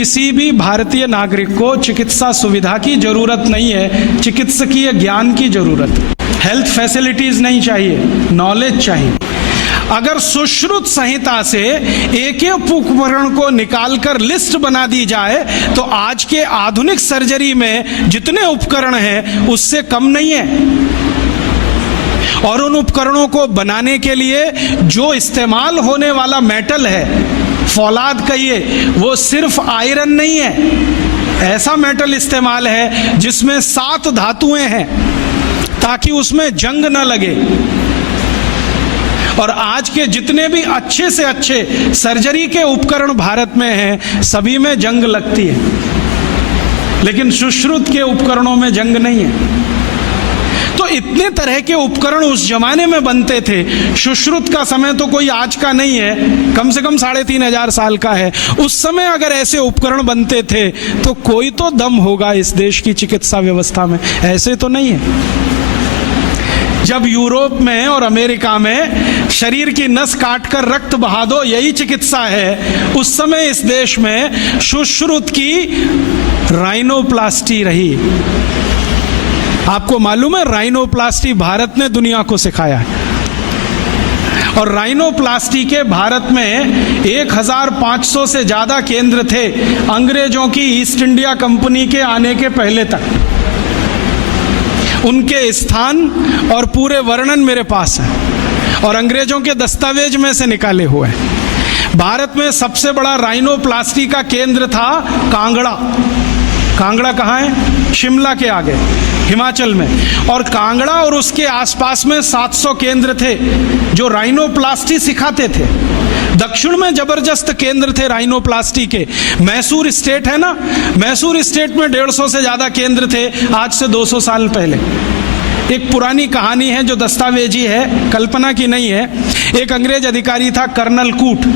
किसी भी भारतीय नागरिक को चिकित्सा सुविधा की जरूरत नहीं है, चिकित्सकीय ज्ञान की जरूरत है। हेल्थ फैसिलिटीज नहीं चाहिए, नॉलेज चाहिए। अगर सुश्रुत संहिता से एक एक उपकरण को निकालकर लिस्ट बना दी जाए तो आज के आधुनिक सर्जरी में जितने उपकरण हैं उससे कम नहीं है। और उन उपकरणों को बनाने के लिए जो इस्तेमाल होने वाला मेटल है, फौलाद कहिए, वो सिर्फ आयरन नहीं है, ऐसा मेटल इस्तेमाल है जिसमें 7 धातुएं हैं ताकि उसमें जंग न लगे। और आज के जितने भी अच्छे से अच्छे सर्जरी के उपकरण भारत में हैं, सभी में जंग लगती है, लेकिन सुश्रुत के उपकरणों में जंग नहीं है। तो इतने तरह के उपकरण उस जमाने में बनते थे। सुश्रुत का समय तो कोई आज का नहीं है, कम से कम 3500 साल का है। उस समय अगर ऐसे उपकरण बनते थे तो कोई तो दम होगा इस देश की चिकित्सा व्यवस्था में, ऐसे तो नहीं है। जब यूरोप में और अमेरिका में शरीर की नस काटकर रक्त बहा दो, यही चिकित्सा है, उस समय इस देश में सुश्रुत की राइनोप्लास्टी रही। आपको मालूम है, राइनोप्लास्टी भारत ने दुनिया को सिखाया है। और राइनोप्लास्टी के भारत में 1500 से ज्यादा केंद्र थे अंग्रेजों की ईस्ट इंडिया कंपनी के आने के पहले तक। उनके स्थान और पूरे वर्णन मेरे पास है और अंग्रेजों के दस्तावेज में से निकाले हुए हैं। भारत में सबसे बड़ा राइनोप्लास्टी का केंद्र था कांगड़ा। कांगड़ा कहाँ है? शिमला के आगे, हिमाचल में। और कांगड़ा और उसके आसपास में 700 केंद्र थे जो राइनोप्लास्टी सिखाते थे। दक्षिण में जबरदस्त केंद्र थे राइनोप्लास्टी के। मैसूर स्टेट है ना, मैसूर स्टेट में 150 से ज्यादा केंद्र थे आज से 200 साल पहले। एक पुरानी कहानी है जो दस्तावेजी है, कल्पना की नहीं है। एक अंग्रेज अधिकारी था कर्नल कूट,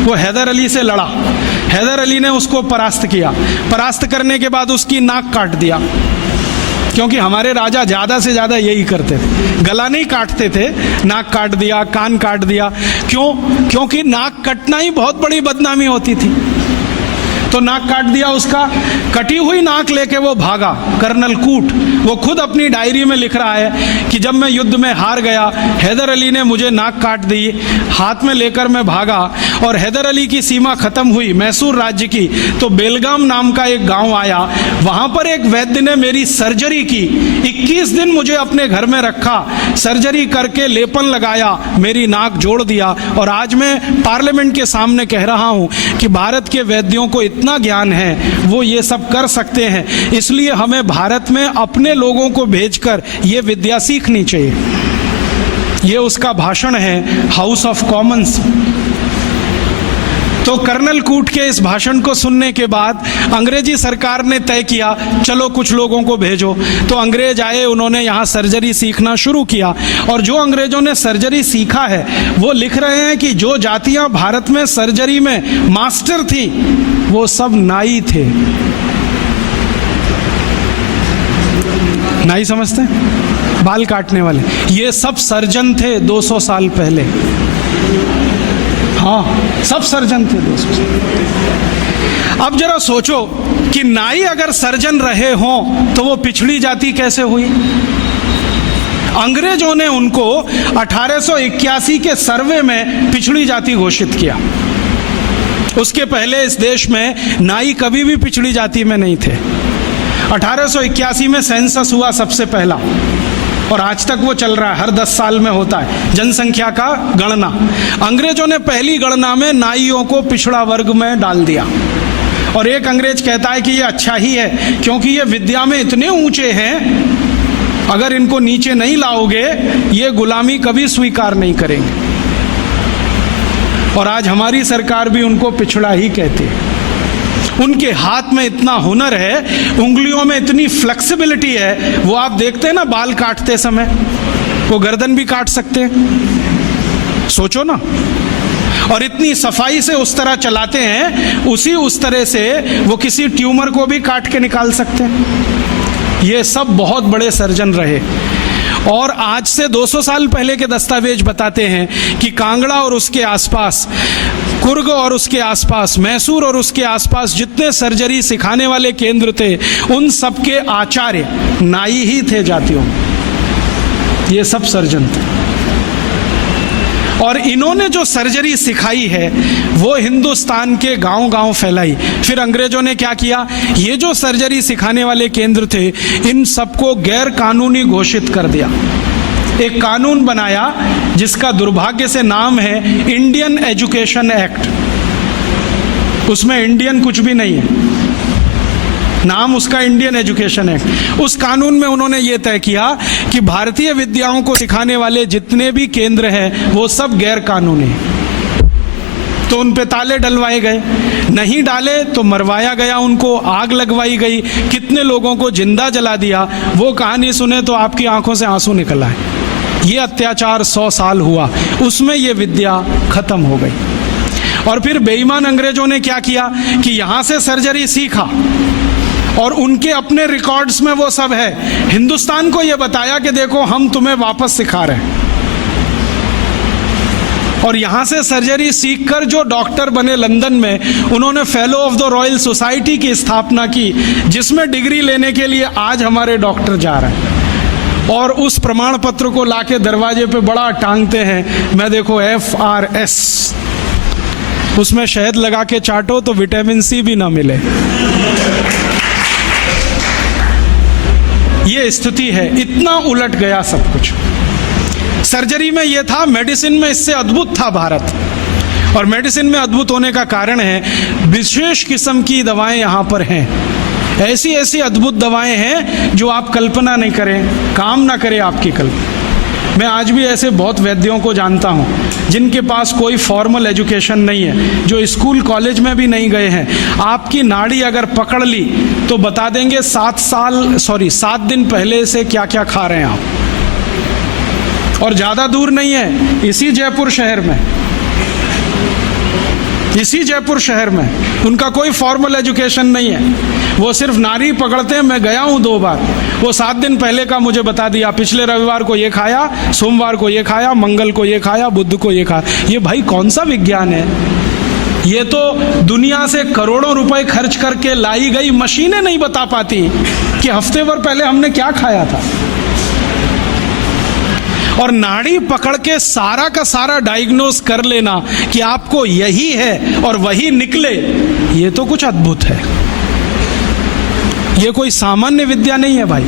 वो हैदर अली से लड़ा। हैदर अली ने उसको परास्त किया। परास्त करने के बाद उसकी नाक काट दिया, क्योंकि हमारे राजा ज्यादा से ज्यादा यही करते थे, गला नहीं काटते थे, नाक काट दिया, कान काट दिया। क्यों? क्योंकि नाक कटना ही बहुत बड़ी बदनामी होती थी। तो नाक काट दिया उसका, कटी हुई नाक लेके वो भागा कर्नल कूट। वो खुद अपनी डायरी में लिख रहा है कि जब मैं युद्ध में हार गया, हैदर अली ने मुझे नाक काट दी, हाथ में लेकर मैं भागा और हैदर अली की सीमा खत्म हुई मैसूर राज्य की, तो बेलगाम नाम का एक गांव आया। वहां पर एक वैद्य ने मेरी सर्जरी की, 21 दिन मुझे अपने घर में रखा, सर्जरी करके लेपन लगाया, मेरी नाक जोड़ दिया। और आज मैं पार्लियामेंट के सामने कह रहा हूं कि भारत के वैद्यों को इतना ज्ञान है, वो ये सब कर सकते हैं। इसलिए हमें भारत में अपने लोगों को भेजकर ये विद्या सीखनी चाहिए। ये उसका भाषण है हाउस ऑफ कॉमन्स। तो कर्नल कूट के इस भाषण को सुनने के बाद अंग्रेजी सरकार ने तय किया, चलो कुछ लोगों को भेजो। तो अंग्रेज आए, उन्होंने यहाँ सर्जरी सीखना शुरू किया। और जो अंग्रेजों ने सर्जरी सीखा है वो लिख रहे हैं कि जो जातियां भारत में सर्जरी में मास्टर थी वो सब नाई थे। नाई समझते हैं? बाल काटने वाले। ये सब सर्जन थे 200 साल पहले। हाँ, सब सर्जन थे 200 साल। अब जरा सोचो कि नाई अगर सर्जन रहे हों तो वो पिछड़ी जाति कैसे हुई? अंग्रेजों ने उनको 1881 के सर्वे में पिछड़ी जाति घोषित किया। उसके पहले इस देश में नाई कभी भी पिछड़ी जाति में नहीं थे। 1881 में सेंसस हुआ सबसे पहला, और आज तक वो चल रहा है, हर 10 साल में होता है जनसंख्या का गणना। अंग्रेजों ने पहली गणना में नाइयों को पिछड़ा वर्ग में डाल दिया। और एक अंग्रेज कहता है कि ये अच्छा ही है, क्योंकि ये विद्या में इतने ऊंचे हैं, अगर इनको नीचे नहीं लाओगे ये गुलामी कभी स्वीकार नहीं करेंगे। और आज हमारी सरकार भी उनको पिछड़ा ही कहती है। उनके हाथ में इतना हुनर है, उंगलियों में इतनी फ्लेक्सिबिलिटी है। वो आप देखते हैं ना, बाल काटते समय वो गर्दन भी काट सकते हैं, सोचो ना। और इतनी सफाई से उस तरह चलाते हैं, उस तरह से वो किसी ट्यूमर को भी काट के निकाल सकते हैं। ये सब बहुत बड़े सर्जन रहे। और आज से 200 साल पहले के दस्तावेज बताते हैं कि कांगड़ा और उसके आसपास कुर्ग और उसके आसपास, मैसूर और उसके आसपास जितने सर्जरी सिखाने वाले केंद्र थे, उन सबके आचार्य नाई ही थे जातियों में। ये सब सर्जन थे। और इन्होंने जो सर्जरी सिखाई है वो हिंदुस्तान के गांव-गांव फैलाई। फिर अंग्रेजों ने क्या किया, ये जो सर्जरी सिखाने वाले केंद्र थे, इन सबको गैर कानूनी घोषित कर दिया। एक कानून बनाया जिसका दुर्भाग्य से नाम है इंडियन एजुकेशन एक्ट। उसमें इंडियन कुछ भी नहीं है, नाम उसका इंडियन एजुकेशन एक्ट। उस कानून में उन्होंने ये तय किया कि भारतीय विद्याओं को सिखाने वाले जितने भी केंद्र हैं वो सब गैर कानूनी हैं। तो उन पे ताले डलवाए गए, नहीं डाले तो मरवाया गया, उनको आग लगवाई गई, कितने लोगों को जिंदा जला दिया। वो कहानी सुने तो आपकी आंखों से आंसू निकल आए। ये अत्याचार 100 साल हुआ, उसमें ये विद्या खत्म हो गई। और फिर बेईमान अंग्रेजों ने क्या किया कि यहां से सर्जरी सीखा और उनके अपने रिकॉर्ड्स में वो सब है। हिंदुस्तान को ये बताया कि देखो हम तुम्हें वापस सिखा रहे हैं। और यहां से सर्जरी सीखकर जो डॉक्टर बने लंदन में, उन्होंने fellow of the royal society की स्थापना की, जिसमें डिग्री लेने के लिए आज हमारे डॉक्टर जा रहे हैं। और उस प्रमाण पत्र को लाके दरवाजे पे बड़ा टांगते हैं। मैं देखो FRS, उसमें शहद लगा के चाटो तो विटामिन C भी ना मिले। ये स्थिति है, इतना उलट गया सब कुछ। सर्जरी में ये था, मेडिसिन में इससे अद्भुत था भारत। और मेडिसिन में अद्भुत होने का कारण है विशेष किस्म की दवाएं यहाँ पर हैं। ऐसी ऐसी अद्भुत दवाएं हैं जो आप कल्पना नहीं करें, काम ना करे आपकी कल्पना। मैं आज भी ऐसे बहुत वैद्यों को जानता हूँ जिनके पास कोई फॉर्मल एजुकेशन नहीं है, जो स्कूल कॉलेज में भी नहीं गए हैं। आपकी नाड़ी अगर पकड़ ली तो बता देंगे 7 दिन पहले से क्या क्या खा रहे हैं आप। और ज़्यादा दूर नहीं है, इसी जयपुर शहर में उनका कोई फॉर्मल एजुकेशन नहीं है। वो सिर्फ नारी पकड़ते हैं। मैं गया हूँ 2 बार, वो 7 दिन पहले का मुझे बता दिया, पिछले रविवार को ये खाया, सोमवार को ये खाया, मंगल को ये खाया, बुध को ये खाया। ये भाई कौन सा विज्ञान है? ये तो दुनिया से करोड़ों रुपए खर्च करके लाई गई मशीनें नहीं बता पाती कि हफ्ते भर पहले हमने क्या खाया था। और नाड़ी पकड़ के सारा का सारा डायग्नोस कर लेना कि आपको यही है और वही निकले, ये तो कुछ अद्भुत है। ये कोई सामान्य विद्या नहीं है भाई।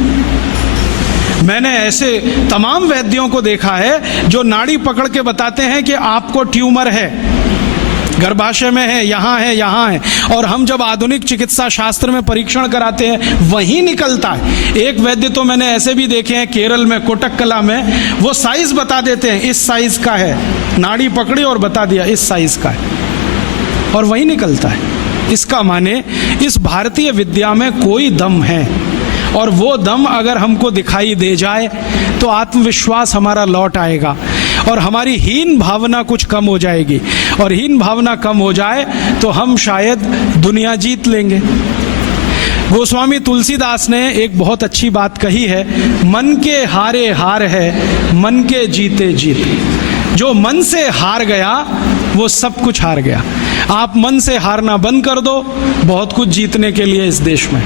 मैंने ऐसे तमाम वैद्यों को देखा है जो नाड़ी पकड़ के बताते हैं कि आपको ट्यूमर है, गर्भाशय में है, यहाँ है। और हम जब आधुनिक चिकित्सा शास्त्र में परीक्षण कराते हैं वही निकलता है। एक वैद्य तो मैंने ऐसे भी देखे हैं केरल में, कोटक्कला में, वो साइज बता देते हैं, इस साइज का है, नाड़ी पकड़ी और बता दिया इस साइज का है, और वही निकलता है। इसका माने इस भारतीय विद्या में कोई दम है, और वो दम अगर हमको दिखाई दे जाए तो आत्मविश्वास हमारा लौट आएगा और हमारी हीन भावना कुछ कम हो जाएगी। और हीन भावना कम हो जाए तो हम शायद दुनिया जीत लेंगे। गोस्वामी तुलसीदास ने एक बहुत अच्छी बात कही है, मन के हारे हार है, मन के जीते जीत। जो मन से हार गया वो सब कुछ हार गया। आप मन से हारना बंद कर दो, बहुत कुछ जीतने के लिए इस देश में।